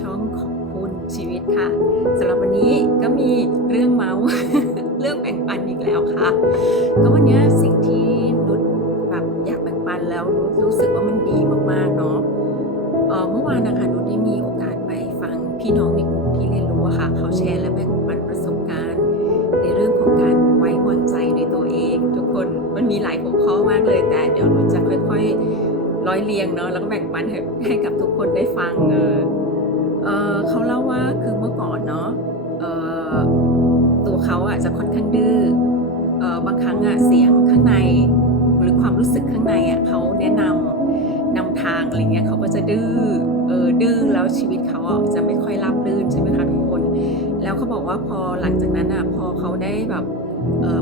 ช่องของคุณชีวิตค่ะสำหรับวันนี้ก็มีเรื่องเมาส์เรื่องแบ่งปันอีกแล้วค่ะ ก็วันนี้สิ่งที่นุชแบบอยากแบ่งปันแล้วนุชรู้สึกว่ามันดีมากๆเนาะเมื่อวานนะคะนุชได้มีโอกาสไปฟังพี่น้องในกลุ่มที่เรียนรู้ค่ะ เขาแชร์และแบ่งปันประสบการณ์ ในเรื่องของการไว้วางใจในตัวเอง ทุกคนมันมีหลายหัวข้อมากเลย แต่เดี๋ยวนุชจะค่อยๆร้อยเรียงเนาะแล้วก็แบ่งปันให้ให้กับทุกคนได้ฟังเออ เเขาเล่าว่าคือเมื่อก่อนเนาะตัวเขาอะจะค่อนข้างดื้อบางครั้งอะเสียงข้างใน หรือความรู้สึกข้างในอะเขาแนะนำนำทางอะไรเงี้ยเขาก็จะดื้อเออดื้อแล้วชีวิตเขาอะจะไม่ค่อยราบรื่นใช่ไหมคะทุกคน แล้วเขาบอกว่าพอหลังจากนั้นอะพอเขาได้แบบ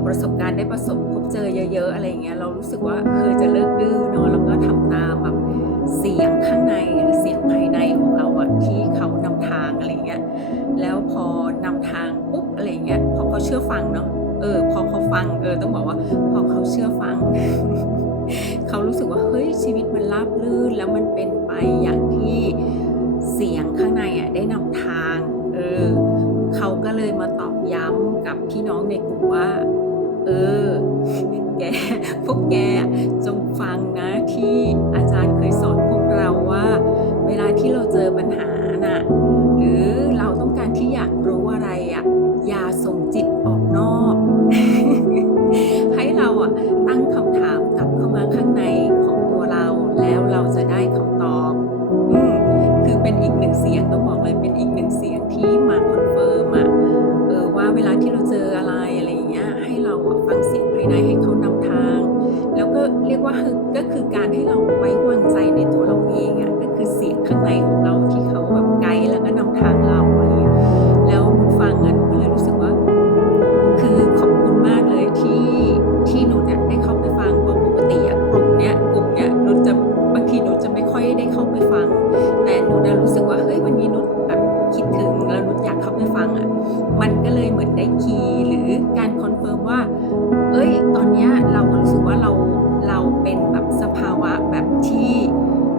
ประสบการณ์ได้ประสบพบเจอเยอะ ๆ อะไรอย่างเงี้ยเรารู้สึกว่าคือจะเลิกดื้อเนาะแล้วก็ทำตามแบบ เสียงข้างในหรือเสียงภายในของเราอะที่เขานำทางอะไรเงี้ยแล้วพอนำทางปุ๊บอะไรเงี้ยพอเขาเชื่อฟังเนาะเออ พอเขาฟังเออต้องบอกว่า พอเขาเชื่อฟัง เขารู้สึกว่าเฮ้ยชีวิตมันราบรื่นแล้วมันเป็นไปอย่างที่เสียงข้างในอะได้นำทางเออเขาก็เลยมาตอกย้ำกับพี่น้องในกลุ่มว่า เออแกพวกแกจงฟังนะที่าส่งจิตออกนอก ให้เราอะตั้งคำถามกลับเข้ามาข้างในของตัวเราแล้วเราจะได้คำตอบอืมคือเป็นอีกหนึ่งเสียงต้องบอกเลยเป็นอีกหนึ่งเสียงที่มาคอนเฟิร์มอะเออว่าเวลาที่เราเจออะไรอะไรอย่างเงี้ยให้เราอะฟังเสียงภายในให้เขานำทาง แล้วก็เรียกว่าคือก็คือการให้เราไว้ ได้คีย์หรือการคอนเฟิร์มว่า เอ้ย ตอนเนี้ยเราก็รู้สึกว่าเราเราเป็นแบบสภาวะแบบที่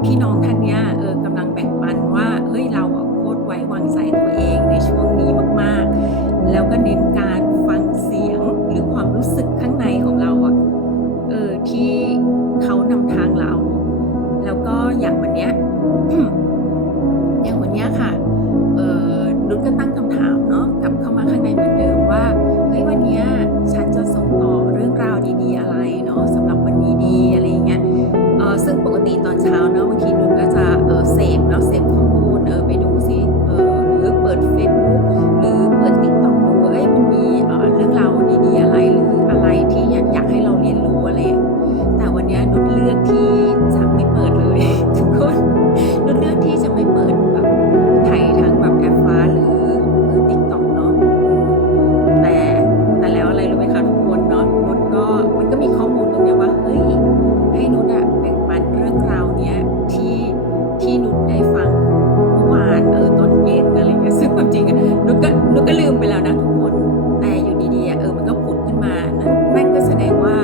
พี่น้องท่านเนี้ยเออกำลังแบ่งปันว่า เฮ้ยเราโคตรไว้วางใจตัวเองในช่วงนี้มากๆ แล้วก็เน้นการฟังเสียงหรือความรู้สึกข้างในของเราอะเออที่เขานำทางเรา แล้วก็อย่างวันเนี้ยอย่างวันเนี้ยค่ะ เออนุชก็ตั้งคำถามเนาะกลับเข้ามาข้างในเหมือน แล้วนะทุกคนแต่อยู่ดีๆเออมันก็ผุดขึ้นมานั่นนั่นก็แสดงว่า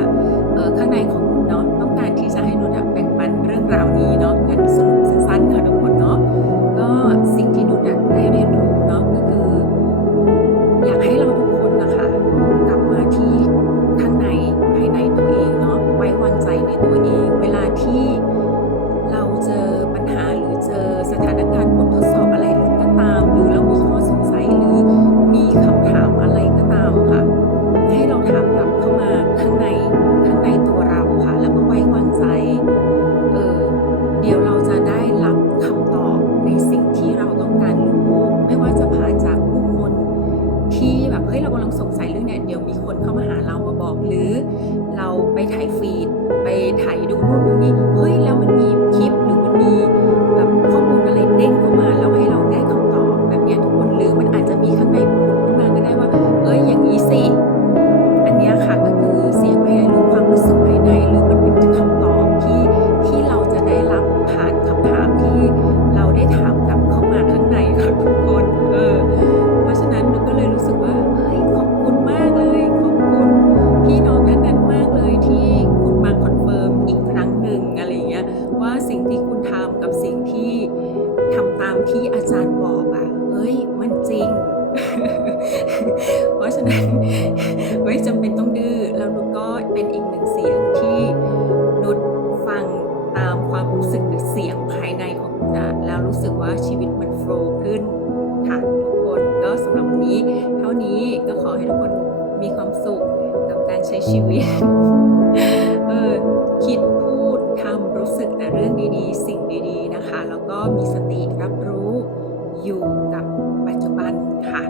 เออข้างในของนุชเนาะต้องการที่จะให้นุชแบ่งปันเรื่องราวนี้เนาะงั้นสรุปสั้นๆค่ะทุกคนเนาะก็สิ่งที่นุชอะได้เรียนรู้เนาะก็คือ อยากให้เราทุกคนนะคะกลับมาที่ข้างในภายในตัวเองเนาะไว้วางใจในตัวเอง เวลาที่ เฮ้ยเรากำลังสงสัยเรื่องเนี่ยเดี๋ยวมีคนเข้ามาหาเรามาบอกหรือ เราไปถ่ายฟีดารบอกอะ่ะเอ้ย มันจริง เพราะฉะนั้นไม่จำเป็นต้องดื้อ แล้วนุชก็เป็นอีกหนึ่งเสียงที่นุชฟังตามความรู้สึกหรือเสียงภายในของนุชอะแล้วรู้สึกว่าชีวิตมันโฟล์ขึ้นค่ะทุกคนก็สำหรับวันนี้ เท่านี้ก็ขอให้ทุกคนมีความสุขกับการใช้ชีวิต เออคิดพูดทำรู้สึกแต่เรื่องดีๆ สิ่งดีๆนะคะ แล้วก็มีสติรับรู้ อยู่กับปัจจุบันค่ะ